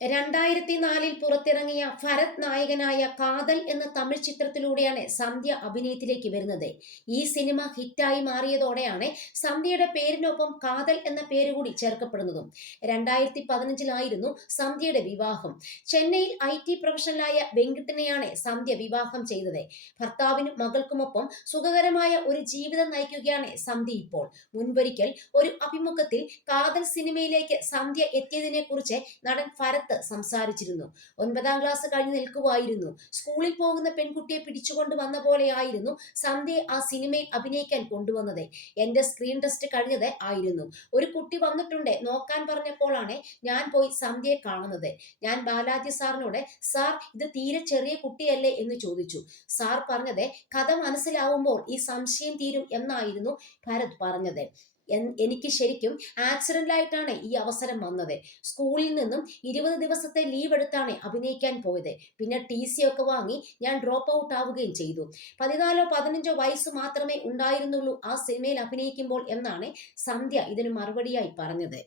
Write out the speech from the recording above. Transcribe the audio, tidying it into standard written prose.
2004 പുറത്തിറങ്ങിയ ഭരത് നായകനായ കാതൽ എന്ന തമിഴ് ചിത്രത്തിലൂടെയാണ് സന്ധ്യ അഭിനയത്തിലേക്ക് വരുന്നത്. ഈ സിനിമ ഹിറ്റായി മാറിയതോടെയാണ് സന്ധ്യയുടെ പേരിനൊപ്പം കാതൽ എന്ന പേര് കൂടി ചേർക്കപ്പെടുന്നതും. 2015 സന്ധ്യയുടെ വിവാഹം. ചെന്നൈയിൽ IT പ്രൊഫഷണലായ വെങ്കിട്ടിനെയാണ് സന്ധ്യ വിവാഹം ചെയ്തത്. ഭർത്താവിനും മകൾക്കുമൊപ്പം സുഖകരമായ ഒരു ജീവിതം നയിക്കുകയാണ് സന്ധ്യ ഇപ്പോൾ. മുൻപൊരിക്കൽ ഒരു അഭിമുഖത്തിൽ കാതൽ സിനിമയിലേക്ക് സന്ധ്യ എത്തിയതിനെ കുറിച്ച് നടൻ ഭരത് സംസാരിച്ചിരുന്നു. 9ാം ക്ലാസ് കഴിഞ്ഞ് നിൽക്കുവായിരുന്നു. സ്കൂളിൽ പോകുന്ന പെൺകുട്ടിയെ പിടിച്ചുകൊണ്ട് വന്ന പോലെയായിരുന്നു സന്ധ്യയെ ആ സിനിമയിൽ അഭിനയിക്കാൻ കൊണ്ടുവന്നത്. എന്റെ സ്ക്രീൻ ടെസ്റ്റ് കഴിഞ്ഞത് ആയിരുന്നു. ഒരു കുട്ടി വന്നിട്ടുണ്ട് നോക്കാൻ പറഞ്ഞപ്പോഴാണ് ഞാൻ പോയി സന്ധ്യയെ കാണുന്നത്. ഞാൻ ബാലാജി സാറിനോട് സാർ ഇത് തീരെ ചെറിയ കുട്ടിയല്ലേ എന്ന് ചോദിച്ചു. സാർ പറഞ്ഞത് കഥ മനസ്സിലാവുമ്പോൾ ഈ സംശയം തീരും എന്നായിരുന്നു ഭരത് പറഞ്ഞത്. എനിക്ക് ശരിക്കും ആക്സിഡന്റിലായിട്ടാണ് ഈ അവസരം വന്നത്. സ്കൂളിൽ നിന്നും 20 ദിവസത്തെ ലീവ് എടുത്താണ് അഭിനയിക്കാൻ പോയത്. പിന്നെ TC ഒക്കെ വാങ്ങി ഞാൻ ഡ്രോപ്പ് ഔട്ട് ആവുകയും ചെയ്തു. 14-15 വയസ്സ് മാത്രമേ ഉണ്ടായിരുന്നുള്ളൂ ആ സിനിമയിൽ അഭിനയിക്കുമ്പോൾ എന്നാണ് സന്ധ്യ ഇതിന് മറുപടിയായി പറഞ്ഞത്.